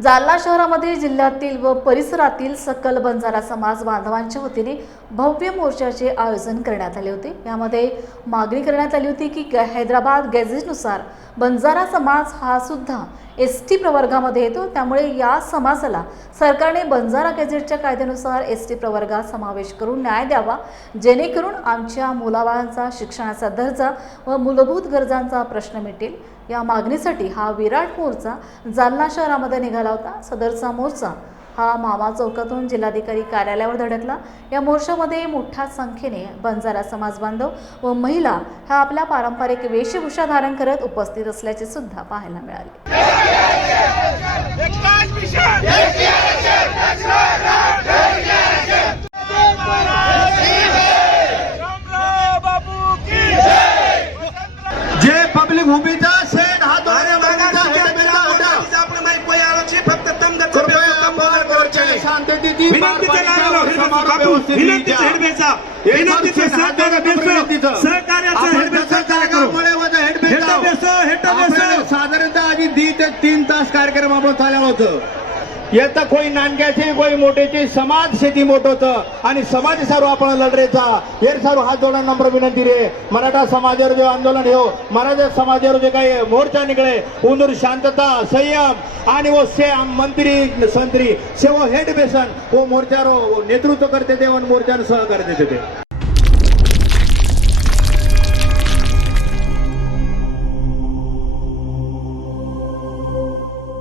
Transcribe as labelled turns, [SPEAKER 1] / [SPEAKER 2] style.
[SPEAKER 1] जालना शहरामध्ये जिल्ह्यातील व परिसरातील सकल बंजारा समाज बांधवांच्या वतीने भव्य मोर्चाचे आयोजन करण्यात आले होते. यामध्ये मागणी करण्यात आली होती की ग- हैदराबाद गॅझेटनुसार बंजारा समाज हा सुद्धा एस टी प्रवर्गामध्ये येतो. त्यामुळे या समाजाला सरकारने बंजारा गॅझेटच्या कायद्यानुसार एस टी प्रवर्गात समावेश करून न्याय द्यावा. जेणेकरून आमच्या मुलाबाळांचा शिक्षणाचा दर्जा व मूलभूत गरजांचा प्रश्न मिटेल. या मागणीसाठी हा विराट मोर्चा जालना शहरामध्ये निघाला. होता. सदरचा मोर्चा हा मामा चौकातून जिल्हाधिकारी कार्यालयावर धडकला. या मोर्चामध्ये मोठ्या संख्येने बंजारा समाज बांधव व महिला ह्या आपल्या पारंपरिक वेशभूषा धारण करत उपस्थित असल्याचे सुद्धा पाहायला मिळाले.
[SPEAKER 2] एकताच
[SPEAKER 3] जे पब्लिक
[SPEAKER 2] विनंतीचं नाव बापू विनंतीचं. हेडबेचा विनंतीचं सहकार्य बेसो. सहकार्याचं हेडबेस सहकार्य करू
[SPEAKER 3] साधारणतः आधी दी ते तीन तास कार्यक्रम आपण चालू होतं. येता कोई नानक्याचे कोई मोठेचे. समाज शेती मोठ आणि समाज सारू आपण लढरेचा. हेर सारू हात जोडा नम्र विनंती रे. मराठा समाजावर जे आंदोलन हो मराठा समाजावर जे काही मोर्चा निघळे उंदूर शांतता संयम आणि वो से मंत्री संत्री से वो हेड बेसन वो मोर्चारो नेतृत्व करते ते मोर्चा मोर्चानं सहकार्य देते ते.